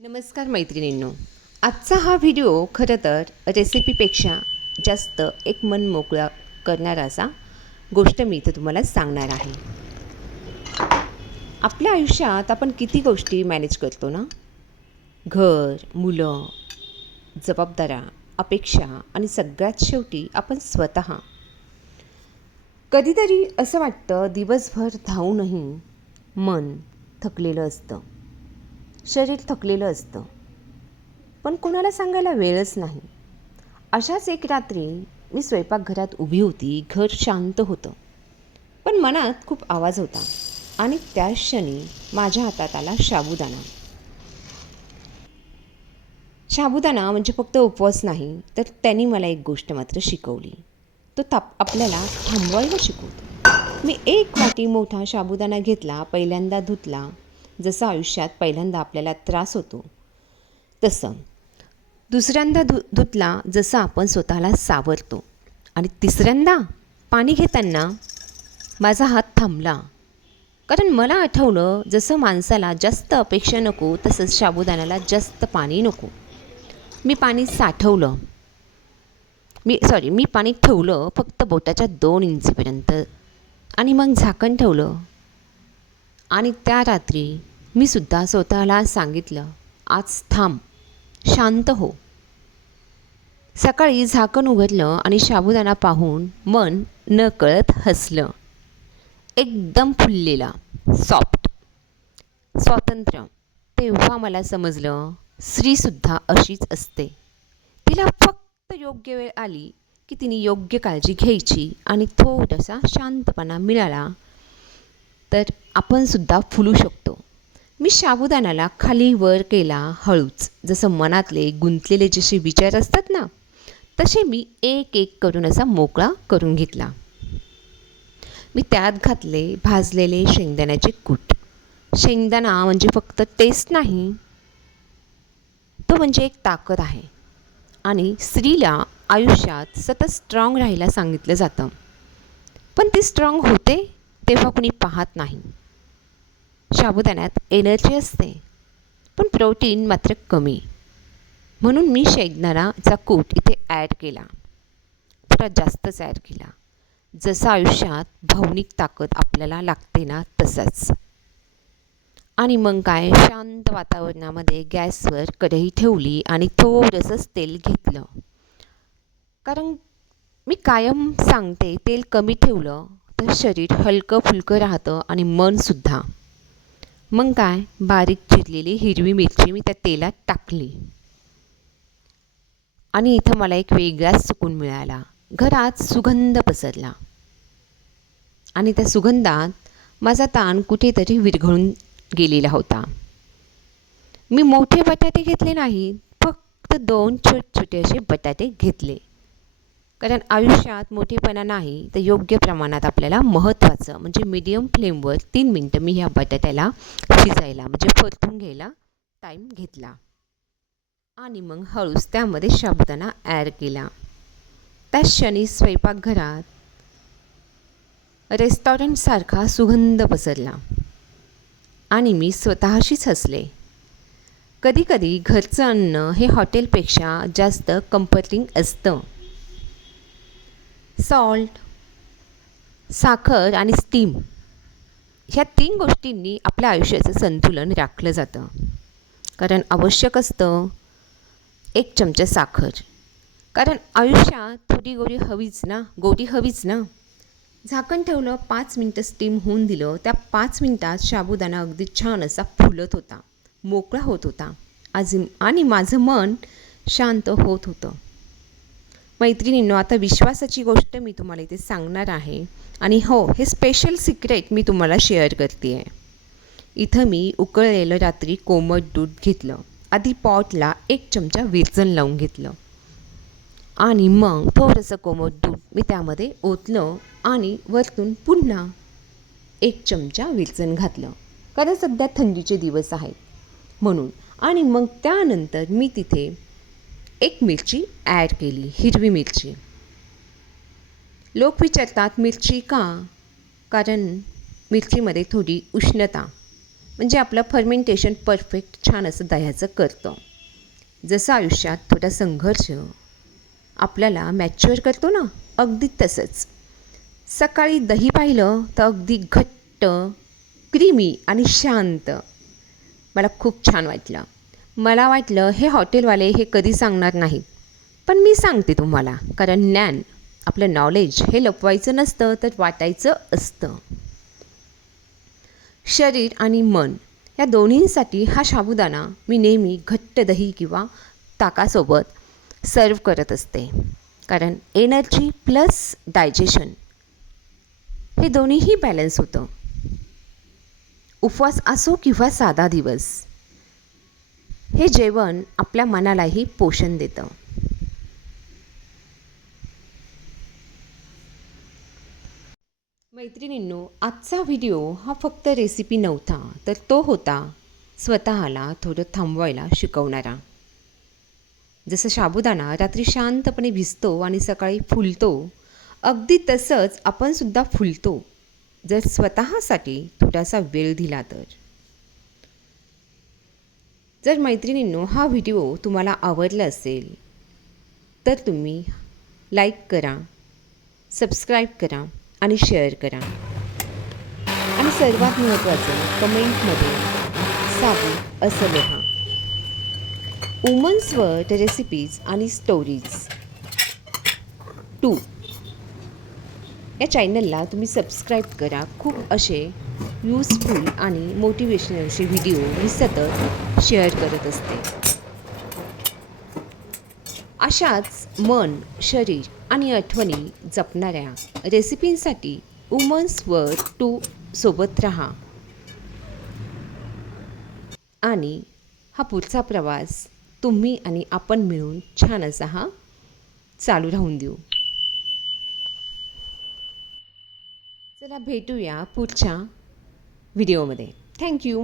नमस्कार मैत्रिणींनो. आजचा हा व्हिडिओ खरं तर रेसिपीपेक्षा जास्त एक मन मोकळा करणारा असा गोष्ट मी इथं तुम्हाला सांगणार आहे. आपल्या आयुष्यात आपण किती गोष्टी मॅनेज करतो ना? घर मुलं जबाबदाऱ्या अपेक्षा आणि सगळ्यात शेवटी आपण स्वतः. कधीतरी असं वाटतं दिवसभर धावूनही मन थकलेलं असतं. शरीर थकलेलं असतं. पण कोणाला सांगायला वेळच नाही. अशाच एक रात्री मी स्वयंपाकघरात उभी होती घर शांत होतं. पण मनात खूप आवाज होता आणि त्या क्षणी माझ्या हातात आला साबुदाणा. साबुदाणा म्हणजे फक्त उपवास नाही तर त्यांनी मला एक गोष्ट मात्र शिकवली. तो ताप आपल्याला थांबवायला शिकवतो. मी एक वाटी मोठा साबुदाणा घेतला पहिल्यांदा धुतला जसं आयुष्यात पहिल्यांदा आपल्याला त्रास होतो तसं दुसऱ्यांदा धु धुतला जसं आपण स्वतःला सावरतो. आणि तिसऱ्यांदा पाणी घेताना माझा हात थांबला. कारण मला आठवलं जसं माणसाला जास्त अपेक्षा नको तसंच साबुदाण्याला जास्त पाणी नको. मी पाणी साठवलं. मी सॉरी मी पाणी ठेवलं फक्त बोटाच्या दोन इंचीपर्यंत. आणि मग झाकण ठेवलं. आणि त्या रात्री मी सुद्धा स्वतःला सांगितलं आज थांब शांत हो. सकाळी झाकण उघडलं आणि साबुदाणा पाहून मन नकळत हसलं. एकदम फुललेला सॉफ्ट स्वातंत्र्य. तेव्हा मला समजलं स्त्रीसुद्धा अशीच असते. तिला फक्त योग्य वेळ आली की तिने योग्य काळजी घ्यायची आणि थोडासा शांतपणा मिळाला तर आपणसुद्धा फुलू शकतो. मी साबुदाण्याला खाली वर केला हळूच. जसं मनातले गुंतलेले जसे विचार असतात ना तसे मी एक एक करून असा मोकळा करून घेतला. मी त्यात घातले भाजलेले शेंगदाण्याचे कूट. शेंगदाणा म्हणजे फक्त टेस्ट नाही तो म्हणजे एक ताकद आहे. आणि स्त्रीला आयुष्यात सतत स्ट्रॉंग राहायला सांगितलं जातं. पण ती स्ट्रॉंग होते तेव्हा कुणी पाहत नाही. साबुदाण्यात एनर्जी असते. पण प्रोटीन मात्र कमी. म्हणून मी शेंगदाणाचा कूट इथे ॲड केला. थोडा जास्तच ॲड केला. जसं आयुष्यात भावनिक ताकद आपल्याला लागते ना तसंच. आणि मग काय? शांत वातावरणामध्ये गॅसवर कढई ठेवली आणि थोडंसंच तेल घेतलं. कारण मी कायम सांगते तेल कमी ठेवलं तर शरीर हलकं फुलकं राहतं आणि मनसुद्धा. मग काय? बारीक चिरलेली हिरवी मिरची मी त्या तेलात टाकली. आणि इथं मला एक वेगळाच सुकून मिळाला. घरात सुगंध पसरला. आणि त्या सुगंधात माझा ताण कुठेतरी विरघळून गेलेला होता. मी मोठे बटाटे घेतले नाहीत. फक्त दोन छोटे छोटे असे बटाटे घेतले. कारण आयुष्यात मोठेपणा नाही तर योग्य प्रमाणात आपल्याला महत्त्वाचं म्हणजे मीडियम फ्लेमवर तीन मिनटं मी ह्या बटाट्याला शिजायला म्हणजे परतून घ्यायला टाईम घेतला. आणि मग हळूच त्यामध्ये साबुदाणा ॲड केला. त्या क्षणी स्वयंपाकघरात रेस्टॉरंटसारखा सुगंध पसरला. आणि मी स्वतःशीच हसले. कधीकधी घरचं अन्न हे हॉटेलपेक्षा जास्त कम्फर्टिंग असतं. सॉल्ट साखर आणि स्टीम ह्या तीन गोष्टींनी आपल्या आयुष्याचं संतुलन राखलं जातं. कारण आवश्यक असतं एक चमचा साखर. कारण आयुष्यात थोडी गोडी हवीच ना गोडी हवीच ना. झाकण ठेवलं पाच मिनटं स्टीम होऊन दिलं त्या पाच मिनटात साबुदाणा अगदी छान असा फुलत होता मोकळा होत होता. आज आणि माझं मन शांत होत होतं. मैत्रिणींनो आता विश्वासाची गोष्ट मी तुम्हाला इथे सांगणार आहे. आणि हो हे स्पेशल सिक्रेट मी तुम्हाला शेअर करते आहे इथं मी उकळलेलं रात्री कोमट दूध घेतलं. आधी पॉटला एक चमचा विरजन लावून घेतलं. आणि मग थोडंसं कोमट दूध मी त्यामध्ये ओतलं आणि वरतून पुन्हा एक चमचा विरजन घातलं. कारण सध्या थंडीचे दिवस आहेत म्हणून. आणि मग त्यानंतर मी तिथे एक मिरची ॲड केली हिरवी मिरची. लोक विचारतात मिरची का? कारण मिरचीमध्ये थोडी उष्णता. म्हणजे आपलं फर्मेंटेशन परफेक्ट छान असं दह्याचं करतं. जसं आयुष्यात थोडा संघर्ष आपल्याला मॅच्युअर करतो ना अगदी तसंच. सकाळी दही पाहिलं तर अगदी घट्ट क्रीमी आणि शांत. मला खूप छान वाटलं. मला वाटलं हे हॉटेलवाले हे कधी सांगणार नाहीत पण मी सांगते तुम्हाला कारण ज्ञान आपलं नॉलेज हे लपवायचं नसतं तर वाटायचं असतं. शरीर आणि मन या दोन्हींसाठी हा साबुदाणा मी नेहमी घट्ट दही किंवा ताकासोबत सर्व करत असते. कारण एनर्जी प्लस डायजेशन हे दोन्हीही बॅलन्स होतं. उपवास असो किंवा साधा दिवस हे जेवण आपल्या मनालाही पोषण देतं. मैत्रिणींनो आजचा व्हिडिओ हा फक्त रेसिपी नव्हता तर तो होता स्वतःला थोडं थांबवायला शिकवणारा. जसं साबुदाणा रात्री शांतपणे भिजतो आणि सकाळी फुलतो अगदी तसंच आपणसुद्धा फुलतो जर स्वतःसाठी थोडासा वेळ दिला तर. जर मैत्रिणींनो हा व्हिडिओ तुम्हाला आवडला असेल तर तुम्ही लाईक करा सबस्क्राईब करा आणि शेअर करा. आणि सर्वात महत्त्वाचं कमेंटमध्ये साबू असं लिहा. वुमन्स वर्ड रेसिपीज आणि स्टोरीज टू या चॅनलला तुम्ही सबस्क्राईब करा. खूप असे यूजफुल आणि मोटिवेशनलचे व्हिडिओ मी सतत शेअर करत असते. अशाच मन शरीर आणि आठवणी जपणाऱ्या रेसिपींसाठी वुमन्स वर टू सोबत रहा. आणि हा पुढचा प्रवास तुम्ही आणि आपण मिळून छान असा हा चालू राहून देऊ. चला भेटूया पुढच्या व्हिडिओमध्ये. थँक्यू